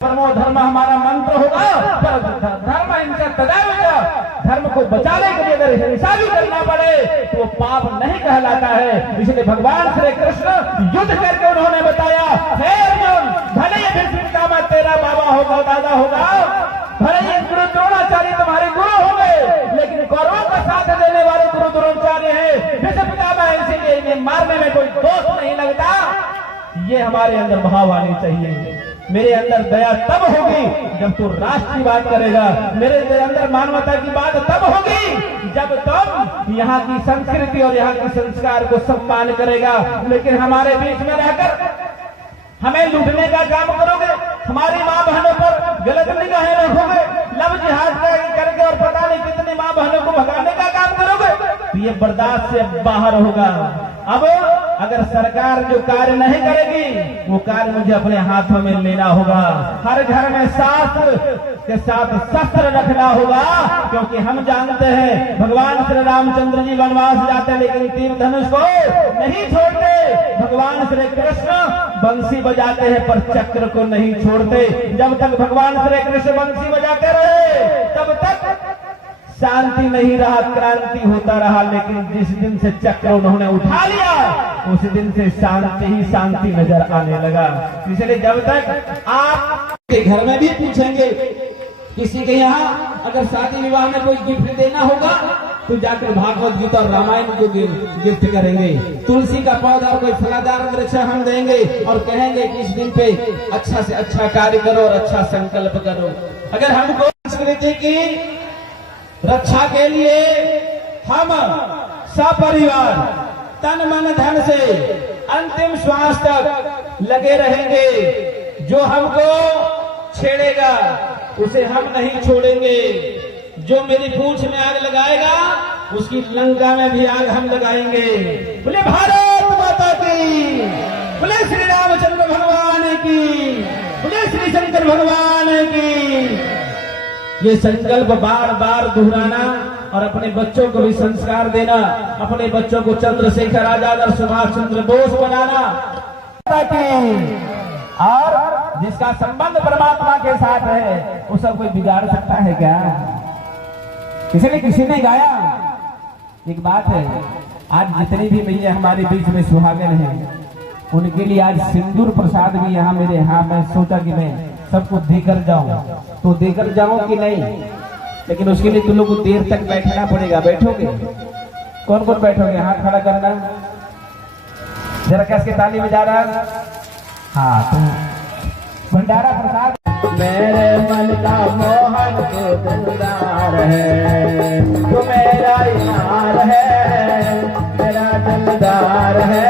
परमो धर्म हमारा मंत्र होगा, धर्म इनका तदावत, धर्म को बचाने के लिए अगर हिंसा भी करना पड़े तो वो पाप नहीं कहलाता है। इसलिए भगवान श्री कृष्ण युद्ध करके उन्होंने बताया, हे अर्जुन, भले ही भीष्म पितामह तेरा बाबा होगा, दादा होगा, भले ही गुरु द्रोणाचार्य तुम्हारे गुरु होंगे, लेकिन कौरवों का साथ देने वाले गुरु द्रोणाचार्य है, भीष्म पितामह, इसीलिए इन्हें मारने में कोई दोष नहीं लगता। ये हमारे अंदर भाव आनी चाहिए। मेरे अंदर दया तब होगी जब तू राष्ट्र की बात करेगा, मेरे अंदर मानवता की बात तब होगी जब तुम यहाँ की संस्कृति और यहाँ के संस्कार को सम्मान करेगा। लेकिन हमारे बीच में रहकर हमें लूटने का काम करोगे, हमारी माँ बहनों पर गलत निगाहें रखोगे, लव जिहाद करके और पता नहीं कितनी माँ बहनों को भगाने का काम करोगे, तो ये बर्दाश्त से बाहर होगा। अब अगर सरकार जो कार्य नहीं करेगी वो कार्य मुझे अपने हाथों में लेना होगा। हर घर में शास्त्र के साथ शस्त्र रखना होगा, क्योंकि हम जानते हैं भगवान श्री रामचंद्र जी वनवास जाते लेकिन तीर धनुष को नहीं छोड़ते। भगवान श्री कृष्ण बंसी बजाते हैं पर चक्र को नहीं छोड़ते। जब तक भगवान श्री कृष्ण बंसी बजाते रहे तब तक शांति नहीं रहा, क्रांति होता रहा। लेकिन जिस दिन से चक्र उन्होंने उठा लिया उस दिन से शांति ही शांति नजर आने लगा। इसलिए जब तक आप के घर में भी पूछेंगे, किसी के यहाँ अगर शादी विवाह में कोई गिफ्ट देना होगा तो जाकर भागवत गीता और रामायण को गिफ्ट करेंगे। तुलसी का पौधा और कोई फलादार वृक्ष हम देंगे और कहेंगे कि इस दिन पे अच्छा से अच्छा कार्य करो और अच्छा संकल्प करो। अगर हमको संस्कृति की रक्षा के लिए हम सपरिवार तन मन धन से अंतिम श्वास तक लगे रहेंगे, जो हमको छेड़ेगा उसे हम नहीं छोड़ेंगे, जो मेरी पूंछ में आग लगाएगा उसकी लंका में भी आग हम लगाएंगे। बोले भारत माता की, बोले श्री रामचंद्र भगवान की, बोले श्री शंकर भगवान की। ये संकल्प बार बार दोहराना और अपने बच्चों को भी संस्कार देना, अपने बच्चों को चंद्रशेखर आजाद और सुभाष चंद्र बोस बनाना, और जिसका संबंध परमात्मा के साथ है वो सब कोई बिगाड़ सकता है क्या? इसलिए किसी ने गाया, एक बात है, आज जितनी भी मैया हमारे बीच में सुहागन है उनके लिए आज सिंदूर प्रसाद भी यहाँ मेरे यहाँ, मैं सोचा कि मैं सबको देकर जाऊं, तो देकर जाऊं कि नहीं, लेकिन उसके लिए तुम लोग को देर तक बैठना पड़ेगा। बैठोगे? कौन कौन बैठोगे? हाथ खड़ा करना, जरा कस के ताली बजा रहा। हाँ, तो भंडारा प्रसाद। मेरे मन का मोहन तो दिलदार है, तो मेरा यार है, मेरा दिलदार है,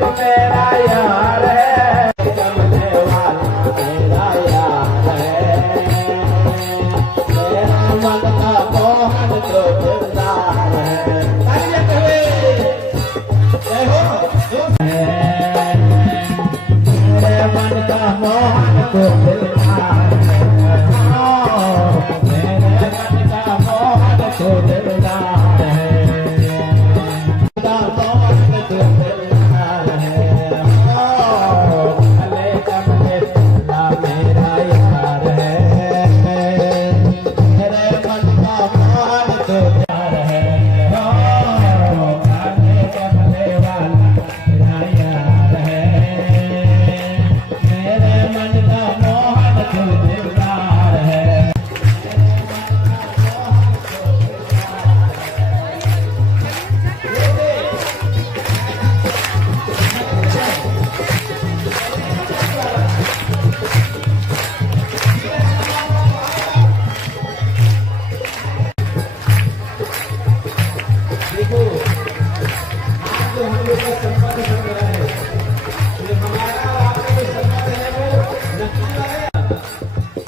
तो मेरा यार है,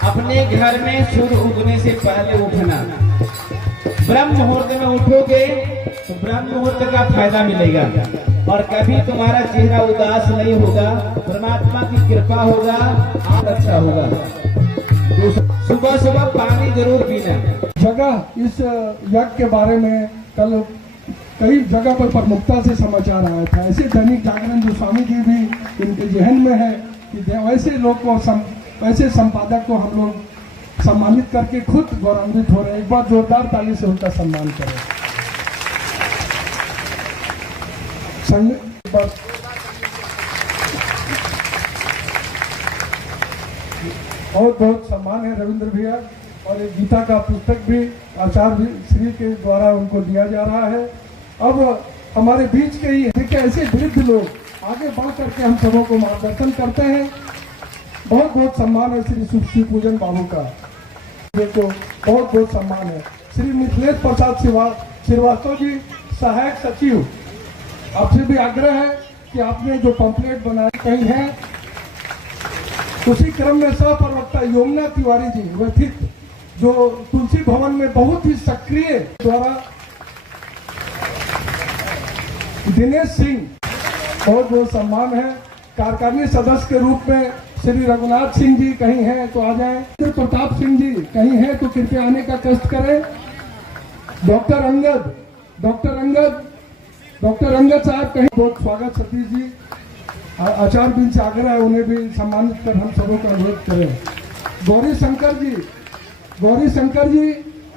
अपने घर में सूर्य उगने से पहले उठना। ब्रह्म मुहूर्त में उठोगे तो ब्रह्म मुहूर्त का फायदा मिलेगा और कभी तुम्हारा चेहरा उदास नहीं होगा, परमात्मा की कृपा होगा और अच्छा होगा। सुबह सुबह पानी जरूर पीना। जगह इस यज्ञ के बारे में कल कई जगह पर प्रमुखता से समाचार आया था। ऐसे दैनिक जागरण जो स्वामी जी भी इनके जहन में है कि वैसे लोग को ऐसे संपादक को हम लोग सम्मानित करके खुद गौरवान्वित हो रहे हैं। एक बार जोरदार ताली से उनका सम्मान करें। बहुत बहुत सम्मान है रविंद्र भैया, और एक गीता का पुस्तक भी आचार्य श्री के द्वारा उनको दिया जा रहा है। अब हमारे बीच के ही देखिए ऐसे वृद्ध लोग आगे बढ़ करके हम सबों को मार्गदर्शन करते हैं। बहुत बहुत सम्मान है श्री सुश्री पूजन बाबू का, देखो बहुत बहुत सम्मान है। श्री मिथिलेश प्रसाद श्रीवास्तव जी सहायक सचिव, आपसे भी आग्रह है कि आपने जो पंपलेट बनाए कहीं है, उसी क्रम में सह प्रवक्ता यमुना तिवारी जी व्यथित, जो तुलसी भवन में बहुत ही सक्रिय द्वारा दिनेश सिंह, बहुत बहुत सम्मान है। कार्यकारिणी सदस्य के रूप में श्री रघुनाथ सिंह जी कहीं हैं तो आ जाएं। श्री प्रताप सिंह जी कहीं हैं तो कृपया आने का कष्ट करें। डॉक्टर अंगद साहब कहीं, बहुत स्वागत सतीश जी। आचार्य बिन से आग्रह है उन्हें भी सम्मानित कर हम सबों का अनुरोध करें। गौरी शंकर जी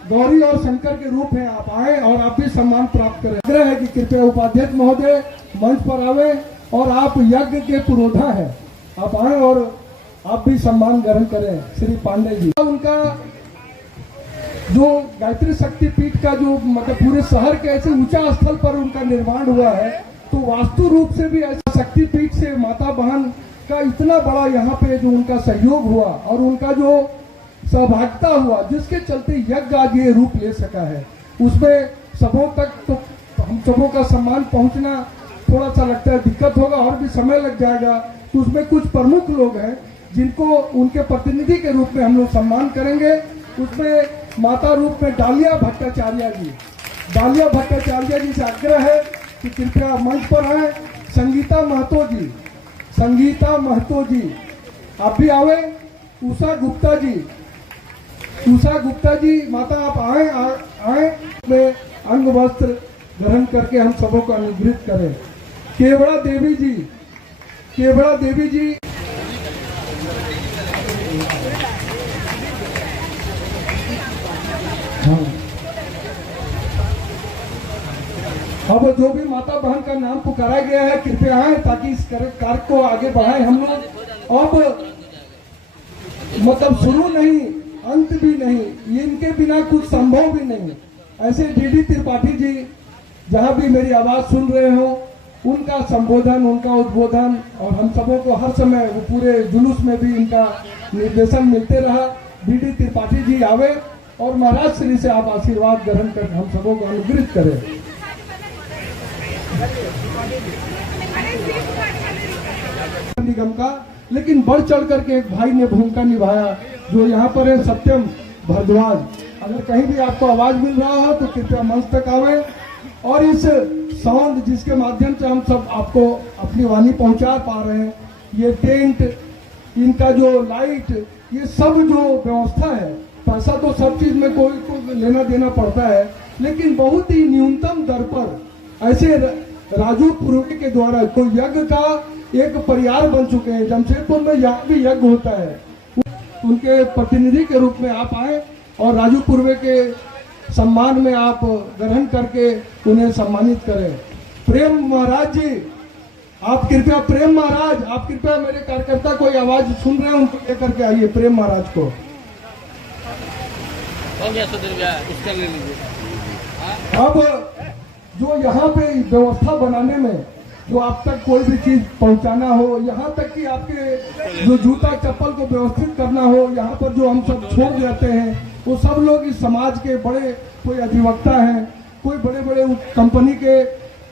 गौरी और शंकर के रूप हैं, आप आए और आप भी सम्मान प्राप्त करें। आग्रह है कि कृपया उपाध्यक्ष महोदय मंच पर आवे, और आप यज्ञ के पुरोधा हैं, आप आए और आप भी सम्मान ग्रहण करें। श्री पांडे जी, उनका जो गायत्री शक्ति पीठ का जो मतलब पूरे शहर के ऐसे ऊंचा स्थल पर उनका निर्माण हुआ है, तो वास्तु रूप से भी ऐसा शक्ति पीठ से माता बहन का इतना बड़ा यहाँ पे जो उनका सहयोग हुआ और उनका जो सहभागिता हुआ, जिसके चलते यज्ञ आज ये रूप ले सका है, उसमें सबों तक तो हम सबों का सम्मान पहुंचना थोड़ा सा लगता है दिक्कत होगा और भी समय लग जाएगा। तो उसमें कुछ प्रमुख लोग हैं जिनको उनके प्रतिनिधि के रूप में हम लोग सम्मान करेंगे। उसमें माता रूप में डालिया भट्टाचार्य जी से आग्रह है कि कृपया मंच पर आए। संगीता महतो जी आप भी आवे। उषा गुप्ता जी माता आप आए में अंग वस्त्र ग्रहण करके हम सबों को अनुग्रहित करें। केवड़ा देवी जी हाँ। अब जो भी माता बहन का नाम पुकारा गया है कृपया आए, ताकि इस कार्य को आगे बढ़ाएं हम लोग। अब मतलब शुरू नहीं अंत भी नहीं, इनके बिना कुछ संभव भी नहीं। ऐसे डीडी त्रिपाठी जी जहां भी मेरी आवाज सुन रहे हो, उनका संबोधन, उनका उद्बोधन, और हम सबों को हर समय वो पूरे जुलूस में भी इनका निर्देशन मिलते रहा। डीडी त्रिपाठी जी आवे और महाराज श्री से आप आशीर्वाद ग्रहण कर हम सबों को अनुग्रहित करें। निगम का लेकिन बढ़ चढ़ करके एक भाई ने भूमिका निभाया जो यहाँ पर है, सत्यम भारद्वाज। अगर कहीं भी आपको आवाज मिल रहा हो तो कृपया मंच तक आवे, और इस साउंड जिसके माध्यम से हम सब आपको अपनी वाणी पहुंचा पा रहे हैं, ये टेंट, इनका जो लाइट, ये सब जो व्यवस्था है, पैसा तो सब चीज में कोई को लेना देना पड़ता है, लेकिन बहुत ही न्यूनतम दर पर ऐसे राजू पुरोहित के द्वारा कोई यज्ञ का एक परिवार बन चुके हैं। जमशेदपुर में यहाँ भी यज्ञ होता है, उनके प्रतिनिधि के रूप में आप आए और राजू पूर्वे के सम्मान में आप ग्रहण करके उन्हें सम्मानित करें। प्रेम महाराज जी आप कृपया मेरे कार्यकर्ता कोई आवाज सुन रहे हैं उनको लेकर के आइए। प्रेम महाराज को अब जो यहाँ पे व्यवस्था बनाने में जो आप तक कोई भी चीज पहुंचाना हो, यहाँ तक कि आपके जो जूता चप्पल को व्यवस्थित करना हो, यहाँ पर जो हम सब छोड़ जाते हैं, वो सब लोग इस समाज के बड़े कोई अधिवक्ता हैं, कोई बड़े बड़े कंपनी के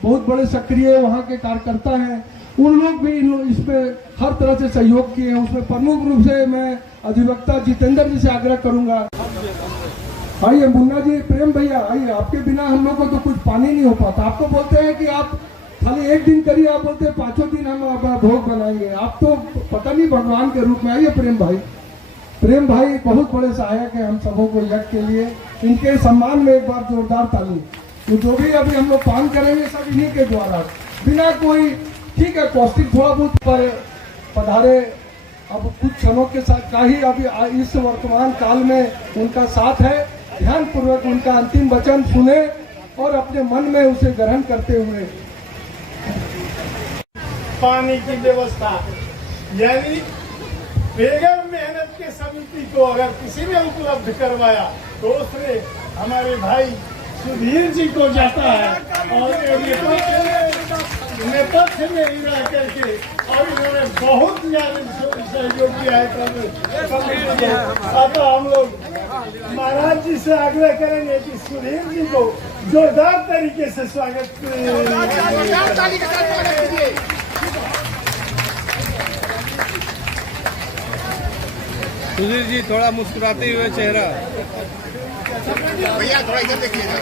बहुत बड़े सक्रिय वहाँ के कार्यकर्ता हैं, उन लोग भी इसमें हर तरह से सहयोग किए हैं। उसमें प्रमुख रूप से मैं अधिवक्ता जितेंद्र जी से आग्रह करूंगा। आइए मुन्ना जी, प्रेम भैया आइए, आपके बिना हम लोग को तो कुछ पानी नहीं हो पाता। आपको बोलते हैं कि आप खाली एक दिन करिए, आप बोलते हैं 5 दिन हम भोग बनाएंगे। आप तो पता नहीं भगवान के रूप में। आइए प्रेम भाई बहुत बड़े सहायक है हम सबों को यज्ञ के लिए। इनके सम्मान में एक बार जोरदार ताली। तो जो भी अभी हम लोग पान करेंगे सब इन्हीं के द्वारा, बिना कोई, ठीक है कौस्टिक थोड़ा बहुत पर पधारे अब कुछ क्षणों के साथ का ही अभी इस वर्तमान काल में उनका साथ है। ध्यान पूर्वक उनका अंतिम वचन सुने और अपने मन में उसे ग्रहण करते हुए पानी की व्यवस्था, यानी बेगर मेहनत के समिति को अगर किसी ने उपलब्ध करवाया तो उसने हमारे भाई सुधीर जी को जाता है और नेपथ्य में ही रह करके और इन्होंने बहुत ज्यादा सहयोग किया है। अब हम लोग महाराज जी से आग्रह करेंगे कि सुधीर जी को जोरदार तरीके से स्वागत सुधीर जी थोड़ा मुस्कुराते हुए चेहरा। भैया थोड़ा इधर देखिएगा।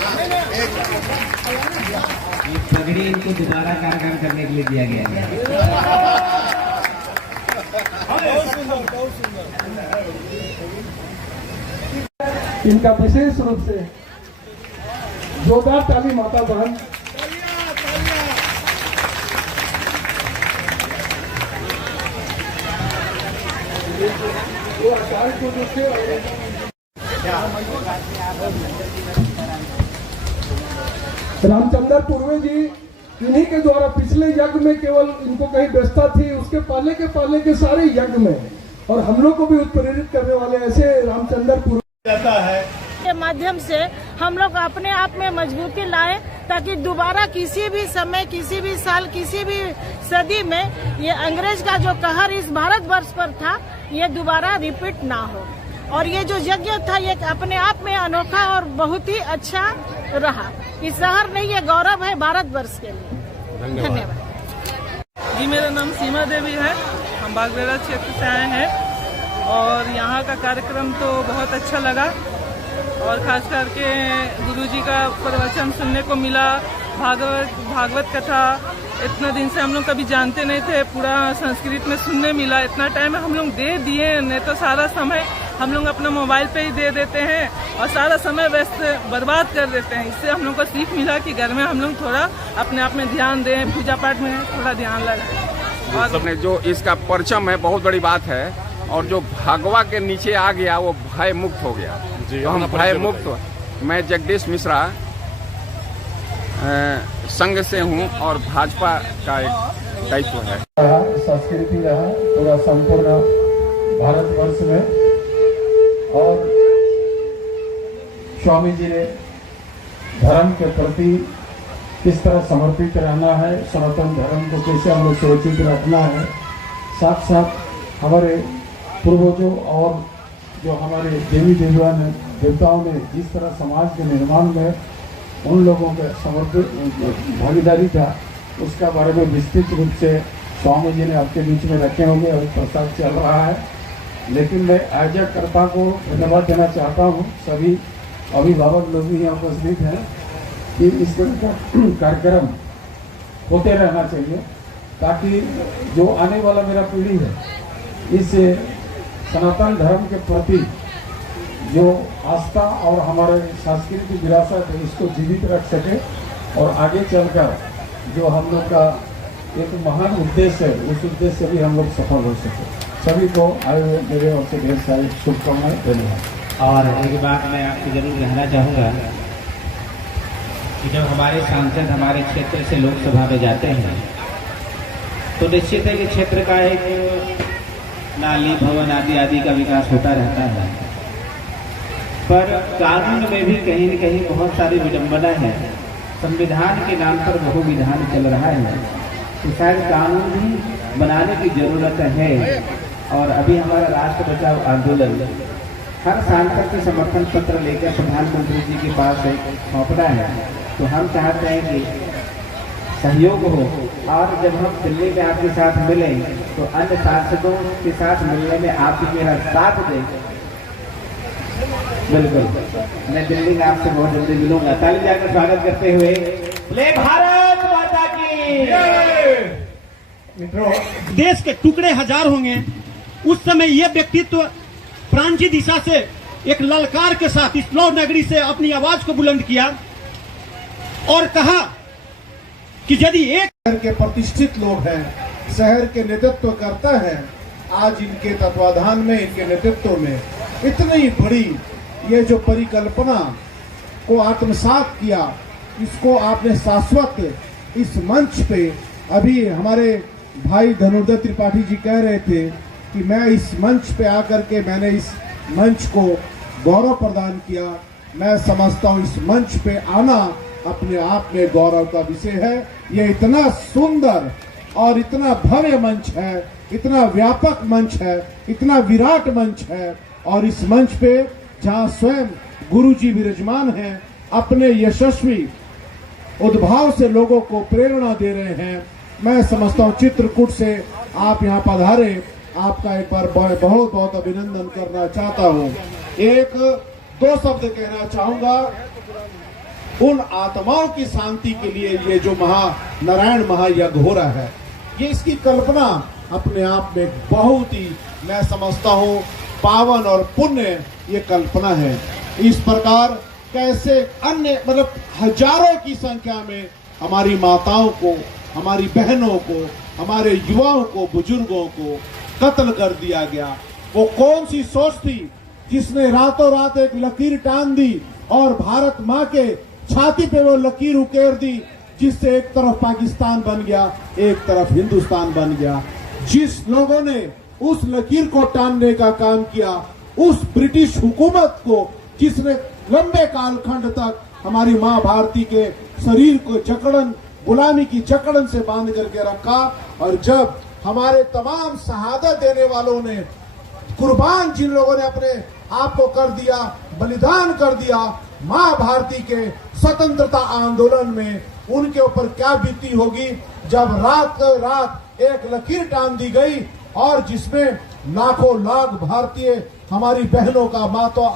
ये पगड़ी इनको दोबारा कार्यक्रम करने के लिए दिया गया है। इनका विशेष रूप से जोरदार ताली माता बहन। वो आचार्य को जो थे रामचंद्र पूर्वे जी, इन्हीं के द्वारा पिछले यज्ञ में केवल इनको कहीं व्यवस्था थी, उसके पहले के सारे यज्ञ में और हम लोग को भी उत्प्रेरित करने वाले ऐसे रामचंद्र पूर्वे जाता है के माध्यम से हम लोग अपने आप में मजबूती लाए ताकि दोबारा किसी भी समय, किसी भी साल, किसी भी सदी में ये अंग्रेज का जो कहर इस भारतवर्ष पर था ये दोबारा रिपीट ना हो। और ये जो यज्ञ था ये अपने आप में अनोखा और बहुत ही अच्छा रहा। ये शहर नहीं, ये गौरव है भारतवर्ष के लिए। धन्यवाद। जी, मेरा नाम सीमा देवी है। हम बागबेड़ा क्षेत्र से आए हैं और यहाँ का कार्यक्रम तो बहुत अच्छा लगा और खास करके गुरुजी का प्रवचन सुनने को मिला। भागवत कथा इतना दिन से हम लोग कभी जानते नहीं थे, पूरा संस्कृत में सुनने मिला। इतना टाइम हम लोग दे दिए, नहीं तो सारा समय हम लोग अपना मोबाइल पे ही दे देते हैं और सारा समय व्यस्त बर्बाद कर देते हैं। इससे हम लोग को सीख मिला कि घर में हम लोग थोड़ा अपने आप में ध्यान दें, पूजा पाठ में थोड़ा ध्यान लगाएं। और सबने जो इसका परचम है बहुत बड़ी बात है और जो भागवा के नीचे आ गया वो भय मुक्त हो गया। तो हम भय मुक्त। मैं जगदीश मिश्रा संघ से हूँ और भाजपा का एक दायित्व है। संस्कृति रहा पूरा संपूर्ण भारतवर्ष में और स्वामी जी ने धर्म के प्रति किस तरह समर्पित रहना है, सनातन धर्म को कैसे हमें सुरक्षित रखना है, साथ साथ हमारे पूर्वजों और जो हमारे देवी देवताओं ने जिस तरह समाज के निर्माण में उन लोगों के समर्पित भागीदारी था उसका बारे में विस्तृत रूप से स्वामी जी ने आपके बीच में रखे होंगे और प्रसाद चल रहा है। लेकिन मैं आयोजककर्ता को धन्यवाद देना चाहता हूँ, सभी अभिभावक लोग भी यहाँ उपस्थित हैं कि इस तरह का कार्यक्रम होते रहना चाहिए ताकि जो आने वाला मेरा पीढ़ी है इस सनातन धर्म के प्रति जो आस्था और हमारे सांस्कृतिक विरासत है इसको जीवित रख सके और आगे चलकर जो हम लोग का एक महान उद्देश्य है उस उद्देश्य से भी हम लोग सफल हो सके। सभी को आए हुए मेरे ओर से ढेर सारी शुभकामनाएं धन्यवाद। और एक बात मैं आपको जरूर कहना चाहूँगा कि जब हमारे सांसद हमारे क्षेत्र से लोकसभा में जाते हैं तो निश्चित है कि क्षेत्र का एक नाली भवन आदि का विकास होता रहता है, पर कानून में भी कहीं न कहीं बहुत सारी विडंबना है। संविधान के नाम पर बहु विधान चल रहा है, तो शायद कानून भी बनाने की जरूरत है। और अभी हमारा राष्ट्र बचाओ आंदोलन हर सांसद से समर्थन पत्र लेकर प्रधानमंत्री जी के पास सौंपना है, तो हम चाहते हैं कि सहयोग हो। और जब हम दिल्ली में आपके साथ मिलें तो अन्य सांसदों के साथ मिलने में आप भी मेरा साथ दें। बिल्कुल, मैं दिल्ली में आपसे बहुत जल्दी मिलूंगा। ताली जाकर स्वागत करते हुए बोले भारत माता की। मित्रों, देश के टुकड़े हजार होंगे, उस समय यह व्यक्तित्व प्रांतीय दिशा से एक ललकार के साथ इस लौ नगरी से अपनी आवाज को बुलंद किया और कहा कि यदि एक शहर के प्रतिष्ठित लोग हैं, शहर के नेतृत्व करता है आज इनके तत्वाधान में, इनके नेतृत्व में इतनी बड़ी ये जो परिकल्पना को आत्मसात किया, इसको आपने शाश्वत इस मंच पे, अभी हमारे भाई धनुर्धर त्रिपाठी जी कह रहे थे कि मैं इस मंच पे आकर के मैंने इस मंच को गौरव प्रदान किया। मैं समझता हूँ इस मंच पे आना अपने आप में गौरव का विषय है। ये इतना सुंदर और इतना भव्य मंच है, इतना व्यापक मंच है, इतना विराट मंच है, और इस मंच पे जहाँ स्वयं गुरुजी विराजमान हैं, अपने यशस्वी उद्भाव से लोगों को प्रेरणा दे रहे हैं। मैं समझता हूँ चित्रकूट से आप यहाँ पधारे, आपका एक बार बहुत बहुत अभिनंदन करना चाहता हूँ। एक दो शब्द कहना चाहूंगा, उन आत्माओं की शांति के लिए ये जो नारायण महायज्ञ हो रहा है, ये इसकी कल्पना अपने आप में बहुत ही, मैं समझता हूँ, पावन और पुण्य ये कल्पना है। इस प्रकार कैसे अन्य मतलब हजारों की संख्या में हमारी माताओं को, हमारी बहनों को, हमारे युवाओं को, बुजुर्गों को कत्ल कर दिया गया। वो कौन सी सोच थी जिसने रातों रात एक लकीर टान दी और भारत माँ के छाती पे वो लकीर उकेर दी, जिससे एक तरफ पाकिस्तान बन गया, एक तरफ हिंदुस्तान बन गया। जिस लोगों ने उस लकीर को टानने का काम किया, उस ब्रिटिश हुकूमत को जिसने लंबे कालखंड तक हमारी माँ भारती के शरीर को जकड़न, गुलामी की जकड़न से बांध करके रखा, और जब हमारे तमाम शहादत देने वालों ने, कुर्बान जिन लोगों ने अपने आप को कर दिया, बलिदान कर दिया माँ भारती के स्वतंत्रता आंदोलन में, उनके ऊपर क्या बीती होगी जब रात रात एक लकीर टान दी गई और जिसमें लाखों लाख भारतीय हमारी बहनों का,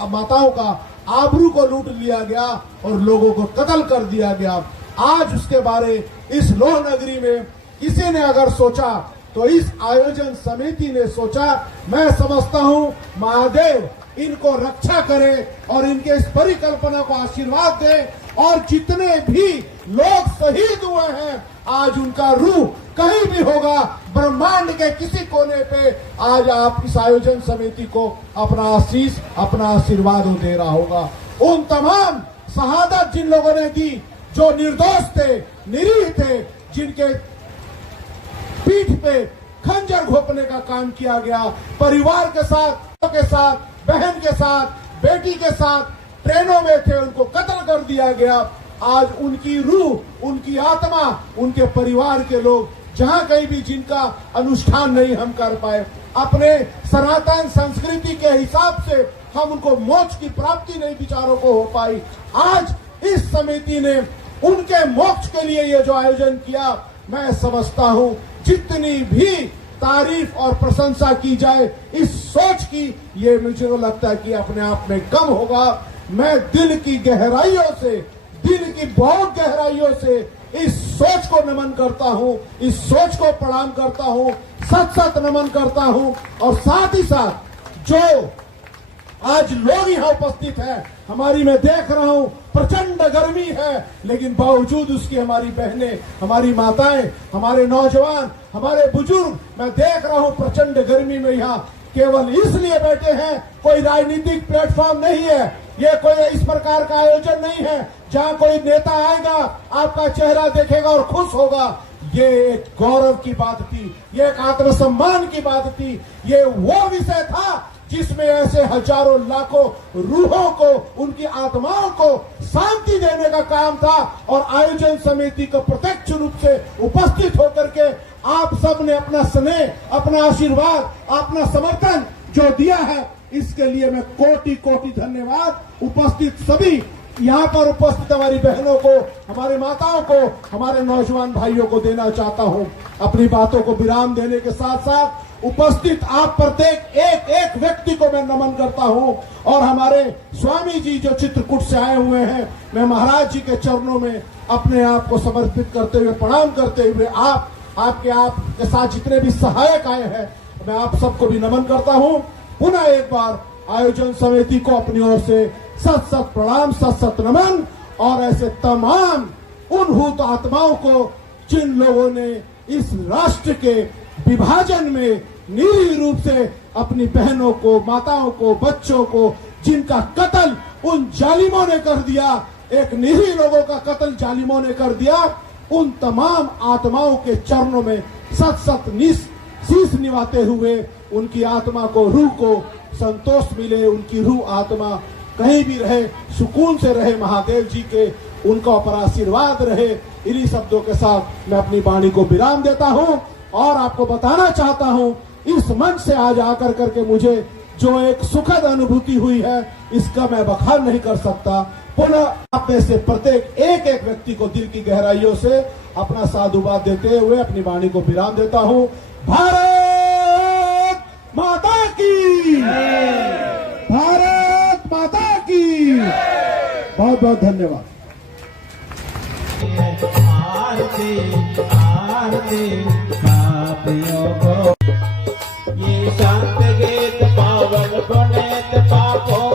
माताओं का आबरू को लूट लिया गया और लोगों को कत्ल कर दिया गया। आज उसके बारे इस लोह नगरी में किसी ने अगर सोचा तो इस आयोजन समिति ने सोचा। मैं समझता हूँ महादेव इनको रक्षा करे और इनके इस परिकल्पना को आशीर्वाद दे, और जितने भी लोग शहीद हुए हैं आज उनका रूह कहीं भी होगा ब्रह्मांड के किसी कोने पे, आज आप इस आयोजन समिति को अपना आशीष, अपना आशीर्वाद दे रहा होगा। उन तमाम शहादत जिन लोगों ने दी, जो निर्दोष थे, निरीह थे, जिनके पीठ पे खंजर घोंपने का काम किया गया, परिवार के साथ, बहन के साथ, बेटी के साथ ट्रेनों में थे, उनको कत्ल कर दिया गया। आज उनकी रूह, उनकी आत्मा, उनके परिवार के लोग जहाँ कहीं भी जिनका अनुष्ठान नहीं हम कर पाए, अपने सनातन संस्कृति के हिसाब से हम उनको मोक्ष की प्राप्ति नहीं विचारों को हो पाई, आज इस समिति ने उनके मोक्ष के लिए ये जो आयोजन किया, मैं समझता हूँ जितनी भी तारीफ और प्रशंसा की जाए इस सोच की, ये मुझे तो लगता है कि अपने आप में कम होगा। मैं दिल की गहराइयों से, दिल की बहुत गहराइयों से इस सोच को नमन करता हूँ, इस सोच को प्रणाम करता हूँ, सत सत नमन करता हूँ। और साथ ही साथ जो आज लोग यहाँ उपस्थित हैं, हमारी मैं देख रहा हूँ प्रचंड गर्मी है, लेकिन बावजूद उसकी हमारी बहनें, हमारी माताएं, हमारे नौजवान, हमारे बुजुर्ग, मैं देख रहा हूँ प्रचंड गर्मी में यहाँ केवल इसलिए बैठे हैं, कोई राजनीतिक प्लेटफॉर्म नहीं है, ये कोई इस प्रकार का आयोजन नहीं है जहाँ कोई नेता आएगा, आपका चेहरा देखेगा और खुश होगा। ये एक गौरव की बात थी, ये एक आत्मसम्मान की बात थी, ये वो विषय था जिसमें ऐसे हजारों लाखों रूहों को, उनकी आत्माओं को शांति देने का काम था। और आयोजन समिति को प्रत्यक्ष रूप से उपस्थित होकर के आप सब ने अपना स्नेह, अपना आशीर्वाद, अपना समर्थन जो दिया है, इसके लिए मैं कोटि कोटि धन्यवाद उपस्थित सभी यहाँ पर उपस्थित हमारी बहनों को, हमारे माताओं को, हमारे नौजवान भाइयों को देना चाहता हूँ। अपनी बातों को विराम देने के साथ साथ उपस्थित आप प्रत्येक एक एक व्यक्ति को मैं नमन करता हूँ। और हमारे स्वामी जी जो चित्रकूट से आए हुए हैं, मैं महाराज जी के चरणों में अपने आप को समर्पित करते हुए, प्रणाम करते हुए, आपके साथ जितने भी सहायक आए हैं, मैं आप सबको भी नमन करता हूँ। पुनः एक बार आयोजन समिति को अपनी ओर से सत सत प्रणाम, सत सत नमन। और ऐसे तमाम उन्हूत आत्माओं को जिन लोगों ने इस राष्ट्र के विभाजन में निरीह रूप से अपनी बहनों को, माताओं को, बच्चों को, जिनका कत्ल उन जालिमों ने कर दिया, एक निरीह लोगों का कत्ल जालिमों ने कर दिया, उन तमाम आत्माओं के चरणों में सत सत शीश निभाते हुए उनकी आत्मा को, रूह को संतोष मिले, उनकी रूह आत्मा कहीं भी रहे, सुकून से रहे, महादेव जी के उनका ऊपर आशीर्वाद रहे। इन्हीं शब्दों के साथ मैं अपनी वाणी को विराम देता हूं और आपको बताना चाहता हूं, इस मंच से आज आकर करके मुझे जो एक सुखद अनुभूति हुई है, इसका मैं बखान नहीं कर सकता। पुनः आप में से प्रत्येक एक एक व्यक्ति को दिल की गहराइयों से अपना साधुवाद देते हुए अपनी वाणी को विराम देता हूं। भारत माता की, भारत माता की। बहुत बहुत धन्यवाद। आरती आरती पापियों को, ये शांत गीत पावन पुनीत पापों